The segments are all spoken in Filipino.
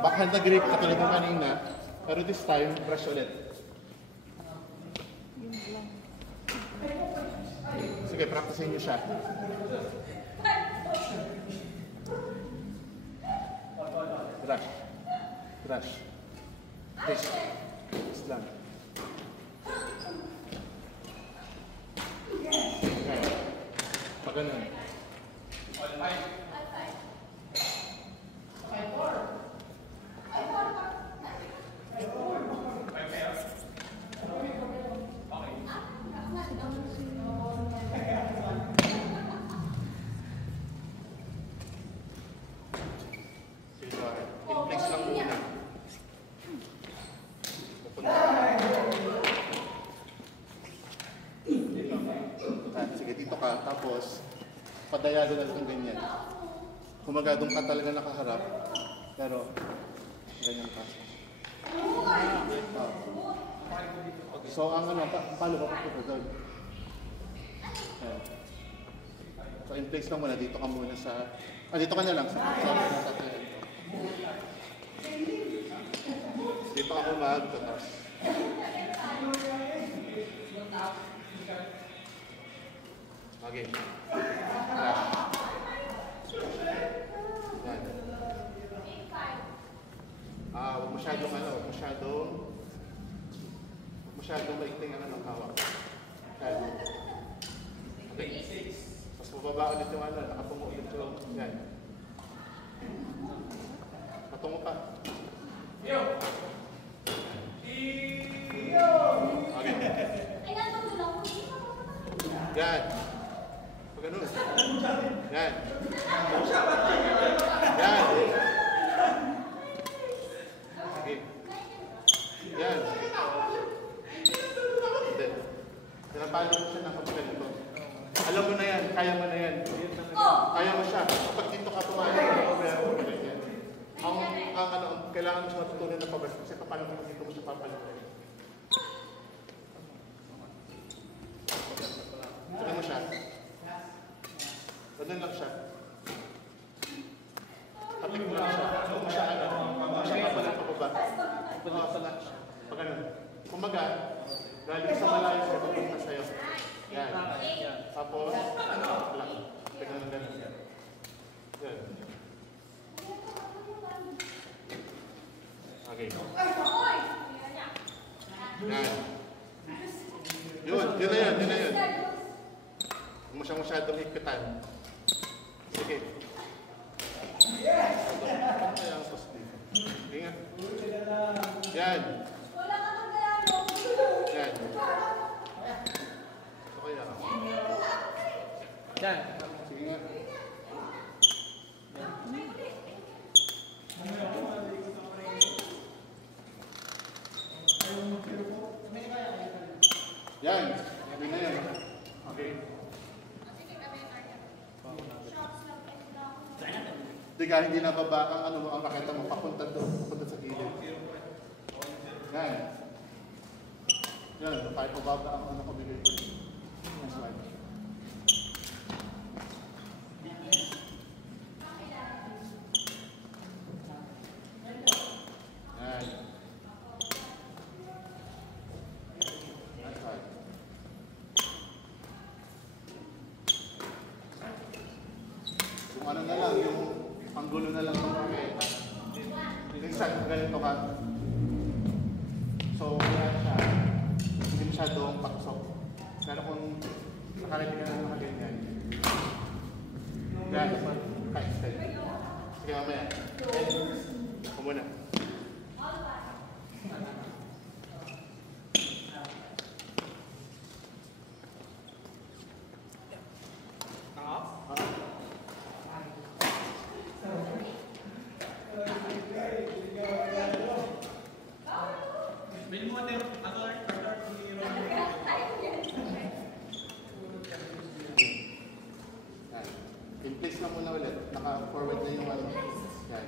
backhand na grip katulad ng kanina, pero this time, brush ulit. Sige, practicein nyo siya. Brush. Brush. This. This lang. Okay. Pag ganun. Sige, dito ka. Tapos, padayagonal kang ganyan. Kumaga, doon ka talaga nakaharap. Pero, ganyan ka. So, ang ano, paano ba papunta doon? So, in place lang muna. Dito ka muna sa... dito ka na lang. Sa dito ka umag. Tapos... Okay. Huwag masyadong huwag masyadong maikling ng hawak. Okay. Tapos mababa ulit yung nakatungo ulit yung yan. Patungo pa. Okay. Yan. Pag ganun. Yan. Yan. Sige. Yan. Hindi. Pinapalo mo siya ng kapag ganito. Alam mo na yan. Kaya mo na yan. Kaya mo siya. Kapag dito ka pumalit, kailangan mo siya matutunan na pabas. Kasi kapag dito mo siya papalit. Tignan mo siya. Ganun lang siya. Tapik mo lang siya. Huwag mo siya papalit pababa. Pag ganun. Kumaga, galing sa malayo siya, papunta sa'yo. Yan. Tapos, lang. Tignan mo ganun. Yan. Okay. Yan. Yun na yan. Huwag mo siyang masyadong higpitan. Sige. Ayan, positibo. Ingat. Yan. Yan. Ito kaya. Yan. Sige nga. Yan. Yan na yan. Okay. Hindi nababa ang makita mo papunta sa gilid. Yan. Yan. Kahit pababa ang kabigay ko. Next slide. Yan. Kung ano na lang, yung panggulo na lang ng paketa. Minsan, ganito ka. So, kaya siya, hindi masyadong paksok. Pero kung nakalagay ka na ng ganyan, kaya dapat ka-extend. Sige, mamaya. Ako muna. In place na muna ulit. Naka-forward na yung ano. Yan.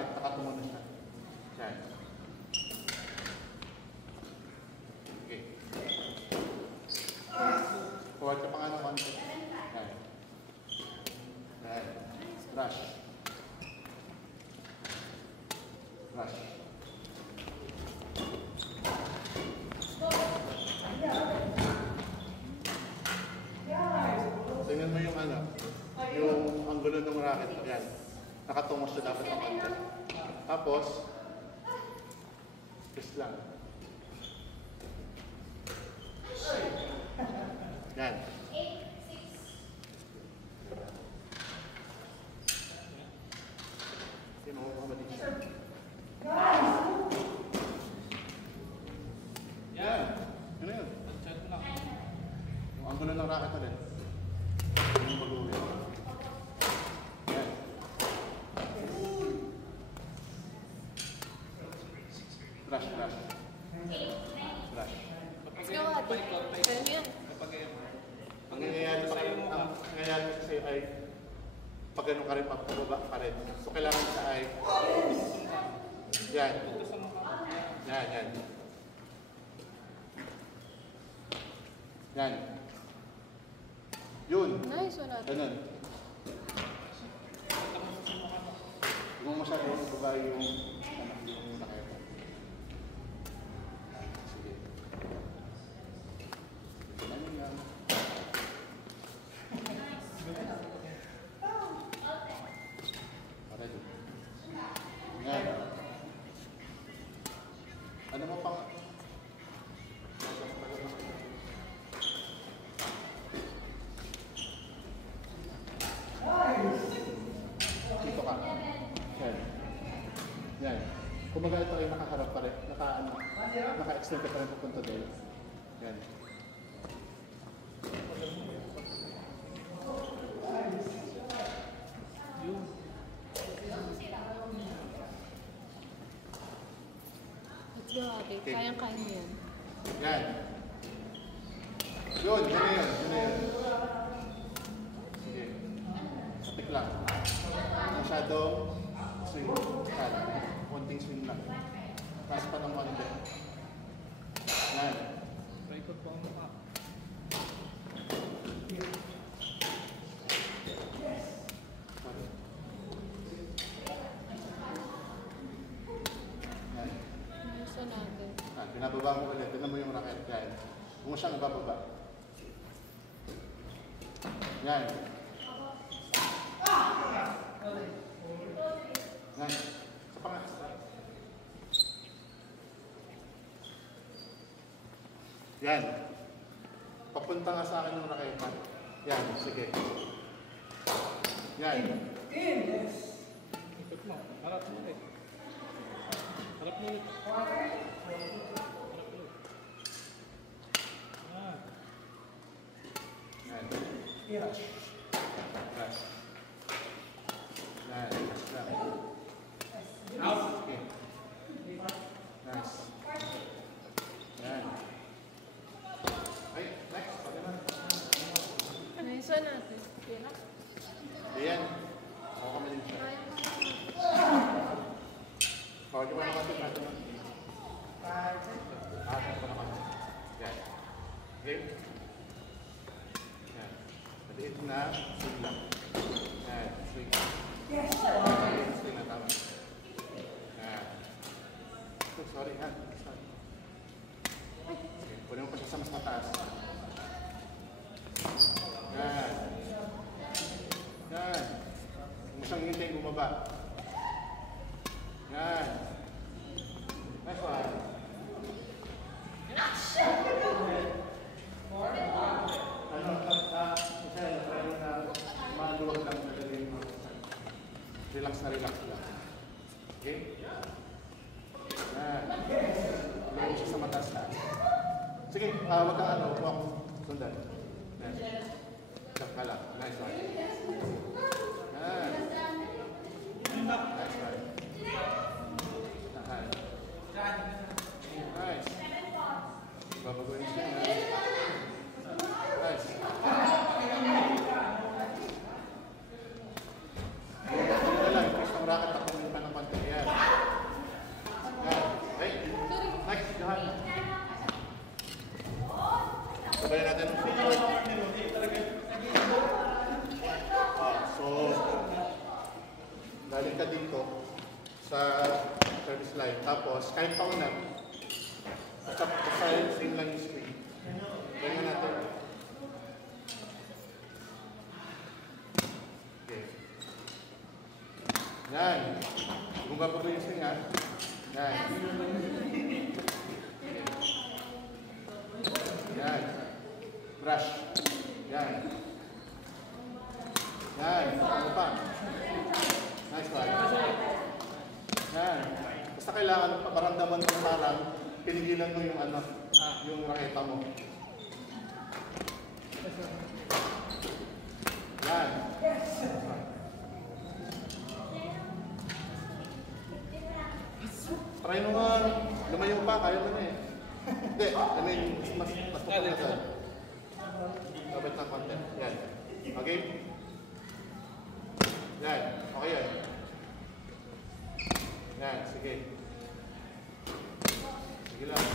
racket, nakatungo na siya. Yan. Okay. Forward ka pa nga ng konti. Yan. Yan. Rush. Rush. Tingnan mo yung ano, yung anggulo ng racket. Yan. Nakatungo siya dapat ng konti. Tapos, twist lang. Yan. Tinuha ba din siya? Yan. Ano yun? Yung anggulo ng racket ulit. Yung mag-uwi. Yan. Brush, brush. Brush. Let's go, ate. Kaya mo yan. Ang nangyayari kasi sa'yo ay pag ganun ka rin, pababa ka rin. So kailangan sa ay yan. Yan, yan. Yan. Yun. Nice, wala. Ganun. Huwag mo masyadong baba yung nakaya. Sige. Ganun yan. Ready. Yan. Ano mo pang... Dito ka. Yan. Yan. Kumaga ito ay nakaharap pa rin. Naka-extend ka pa rin pupunta doon. Yan. Let's go, ate. Okay. Kayang-kaya mo yan. Yan. Yun, yun na yun. Yun na yun. Sige. Sapik lang. Masyadong swing. Sad. Konting swing lang. Taas pa ng konti. Yan. Paikot po ang mukha. Sorry. Yan. Gusto natin. Binababa mo ulit. Tignan mo yung racket. Yan. Huwag mo siyang ibababa. Yan. Yan. Sa panga. Yan. Papunta nga sa akin yung racket. Yan. Sige. Yan. Ikot mo. Harap mo ulit. Harap mo ulit. Yan. Rush. Rush. Yan. Rush lang. Okay. Nice. Yan. Ay, next. Pwede na. Nice one, ate. Yan na. Ayan. Ako ka malin siya. Kaya mo. Bawal ka pa naman ito natin. Atin pa naman. Yan. Okay? Yan. Maliit na swing lang. Yan. Swing. Yes! Swing na tama. Yan. Oh, sorry. Yan. Sorry. Okay. Pwede mo pa siya sa mas mataas. Yan. Yan. Huwag mo siyang hintayin bumaba. Yan. Nice one. Maluwag lang na dali yung mga relax na relax lang. Okay? Yan. Lalo siya sa mataas-taas. Sige, wag kang ano, huwag akong sundan. Yan. Tap ka lang. Nice one. Yan. Nice one. Nice. Babaguhin siya. Nice. Ito lang, gusto ng racket ako pa ng konti. Yan. Yan. Kung bababa yung swing, ha? Yan. Yan. Brush. Yan. Yan. Ano pa? Nice one. Yan. Basta kailangan paparamdaman mo parang pinigilan mo yung ano, yung raketa mo. Yan. Try mo nga, lumayo pa, kaya mo na eh. Hindi, I mean, mas pupunta ka. Kapit ng konti. Yan. Okay? Yan. Okay yan. Yan, sige. Sige lang.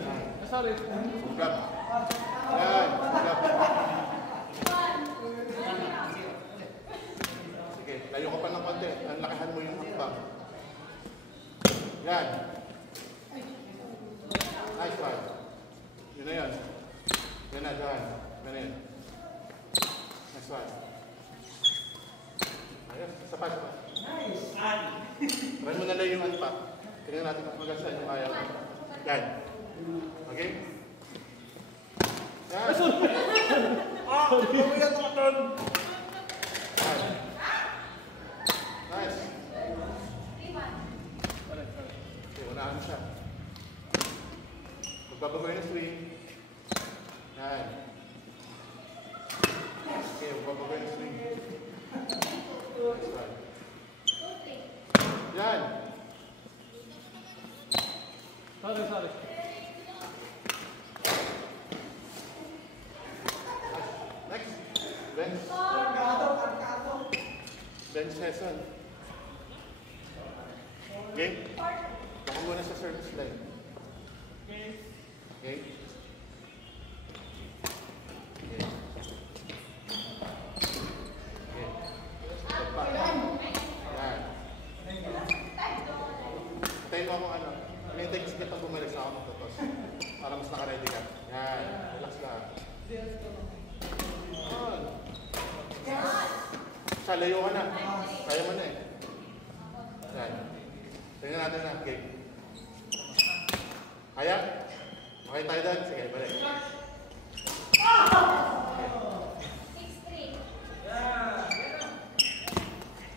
Yan. Sorry. Sugap. Yan, sugap. Sige, layo ka pa ng konti. Ang lakahan mo yung hakbang. Yan. Nice one. Yun na yun. Yan na, dyan. Yan na yun. Nice one. Ayos, sapat. Nice. Try mo na lang yung anpak. Tingnan natin kung magasan yung ayaw. Yan. Okay? Yan. Pamilya ko ton. Nice. Okay, unahan mo siya. Magbabago yung swing. Yan. Okay, magbabago yung swing. Nice one. Yan. Sorry. Next. Bench. Bench session. Okay? Baka muna sa service line. Okay? Okay. Okay. Step pa. Yan. Tayo mo akong ano. May text ka pag bumalik sa ako magtotos. Para mas naka-ready ka. Yan. Relax lang. Yan. Sa layo ka na. Kaya mo na eh. Yan. Tingnan natin na. Okay. Kaya? Okay tayo doon? Sige, balik. Okay.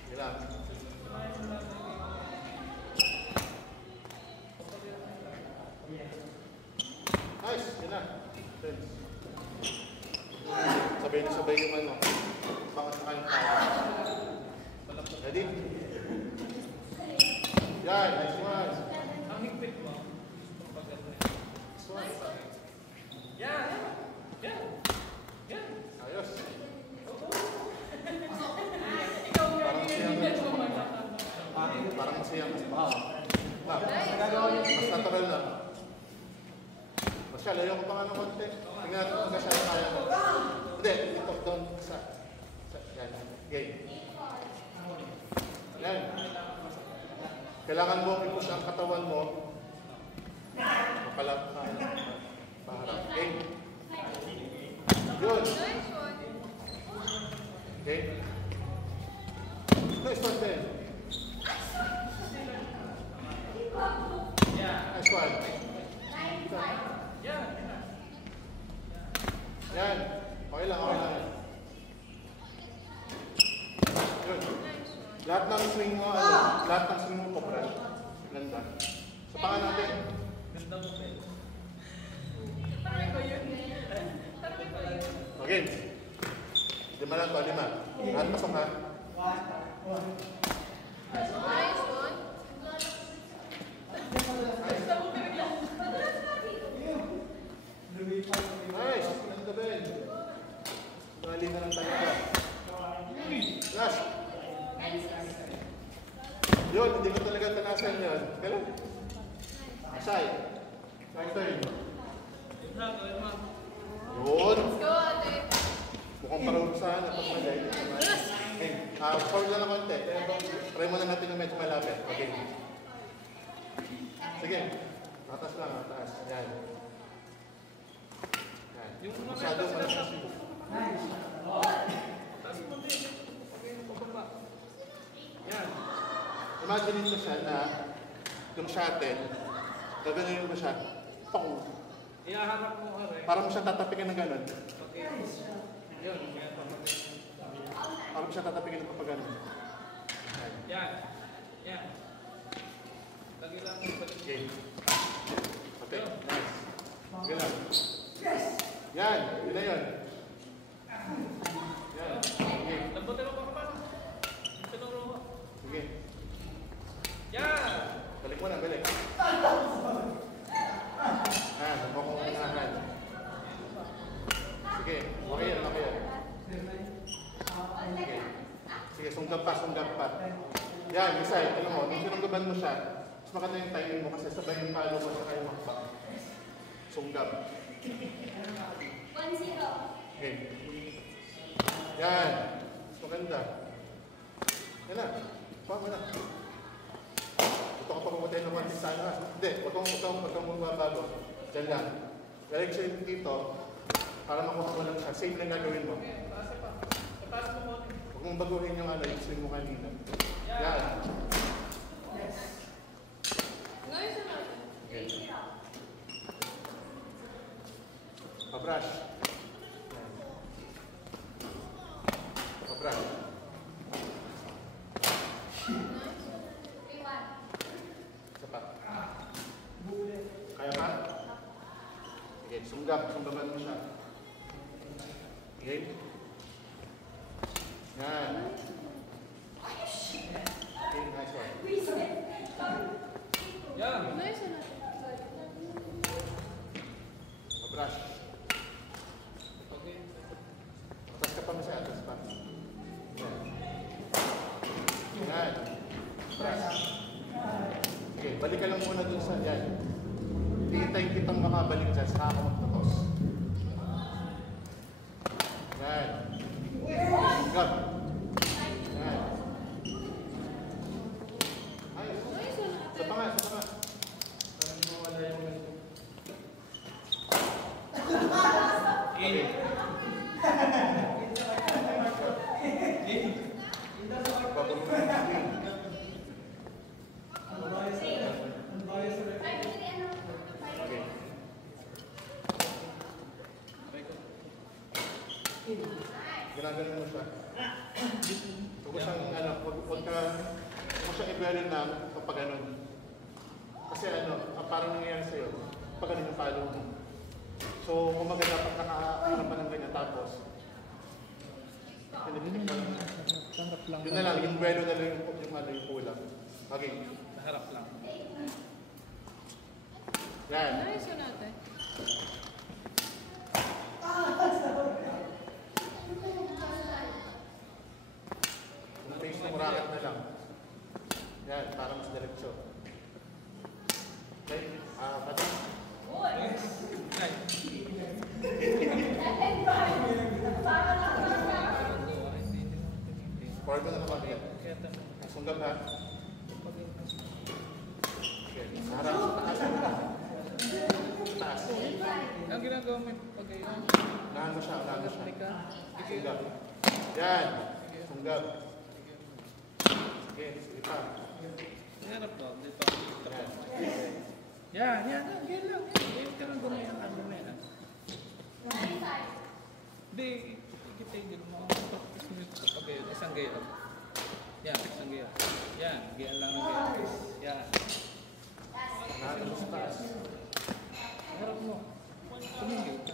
Sige lang. Nice. Yun na. Thanks. Sabay yung ano. Bakit na kayong tao? Ready? Yan. Nice one. Ang higpit mo. Nice one. Yan. Ayos. Parang masaya mas mas natural na. Masya, layo ko pa nga ng konti. Tingnan natin kung kasya na kaya mo. Hindi, ito doon sa yan. Game. Yan. Kailangan mo i-push ang katawan mo. Paharap. Game. Yun. Okay. Nice one, Ben. Nice one. Yan. Okay lang. Yun. Lahat ng swing mo, kopral. Ganda. Sa panga natin. Okay. 5 lang to, 5. Lahat pasok ha. Nice. Ganda, Ben. Mali na lang talaga. Last. Yun, hindi ko talaga tanasan yun. Kailan? Asay. My turn. Yun. Mukhang parusahan at pagmalay. Okay. Forward lang ng konti. Try muna natin yung medyo malapit. Okay. Sige. Atas lang, atas. Yan. Yung mga Masyado sila malakas. Nice. Tapos mo din. Okay, pababa. Imagine mo siya na yung shuttle, gagano'n mo siya, pong. Iyaharap mo ka rin. Para mo siya tatapikin ng gano'n. Okay. Yun. Para mo siya tatapikin ng papagano'n. Yan. Yan. Lagi lang mo balik. Okay. Okay, nice. Ganun. Yan, yun na yun. Yan. Okay. Lambutin mo pa ka pa. Tinuro mo. Sige. Yan. Balik mo na, balik. Huwag mo kong unahan. Sige, okay yan, okay yan. Sige. Sige, sunggab pa. Yan, isa, ito mo, nung sinunggaban mo siya, mas maganda yung timing mo kasi sabay yung palo mo sa kayo makbang. Sunggab. 1-0. Okay. Yan. Maganda. Yan na. Pa mo na. Ito ka pa pumatay ng mantis sa ano. Hindi. Huwag kang magbabago. Diyan lang. Direction dito. Para makuha mo lang siya. Same lang gagawin mo. Huwag mong baguhin yung ano. Yung swing mo kanina. Yan. Okay. Pa-brush. Pa-brush. Isa pa. Kaya pa? Sige, sunggaban mo siya. Okay? Yan. Okay, nice one. Yan. Nice na natin. Pa-brush. Okay. Atas ka pa masaya, atas pa. Yan. Yan. Brush. Okay, balik ka lang muna dun sa yan. Hintay kitang makabalik dyan, saka ako magtutos. Yan. Gab. Yan. Ayos. Sa pa nga. Parang mawala yung... In. Babalik mo yung screen. Okay. Ginaganon mo siya. Huwag mo siyang, huwag siyang i-dwell na kapag ganon. Kasi parang nangyayari sa'yo, pag ganon yung follow mo. So, kumaga dapat nakaharap pa ng ganyan, tapos, pinipitik ka lang. Tanggap lang. Yun na lang, yung duelo na lang yung kulang. Okay. Naharap lang. Yan. Nice na natin. Yung face ng racket na lang. Yan, para mas diretso. Okay? Pati. Nice. Forward mo na naman yan. Sunggab ha. Okay. Sa harap, sa taas. Sa taas. Ang ginagawa mo pag ayun. Unahan mo siya. Balik ka. Sunggab. Yan. Sunggab. Okay, sige pa. Iharap to. Dito. Yan. Yan lang. Yan ka lang gumayan. Hindi. Kita hindi mo. Pag ayun. Isang gayo. Yan. Isang gayo. Yan. Gayan lang ng gayo. Yan. Unahan mo sa taas. Harap mo. Tumingil ka.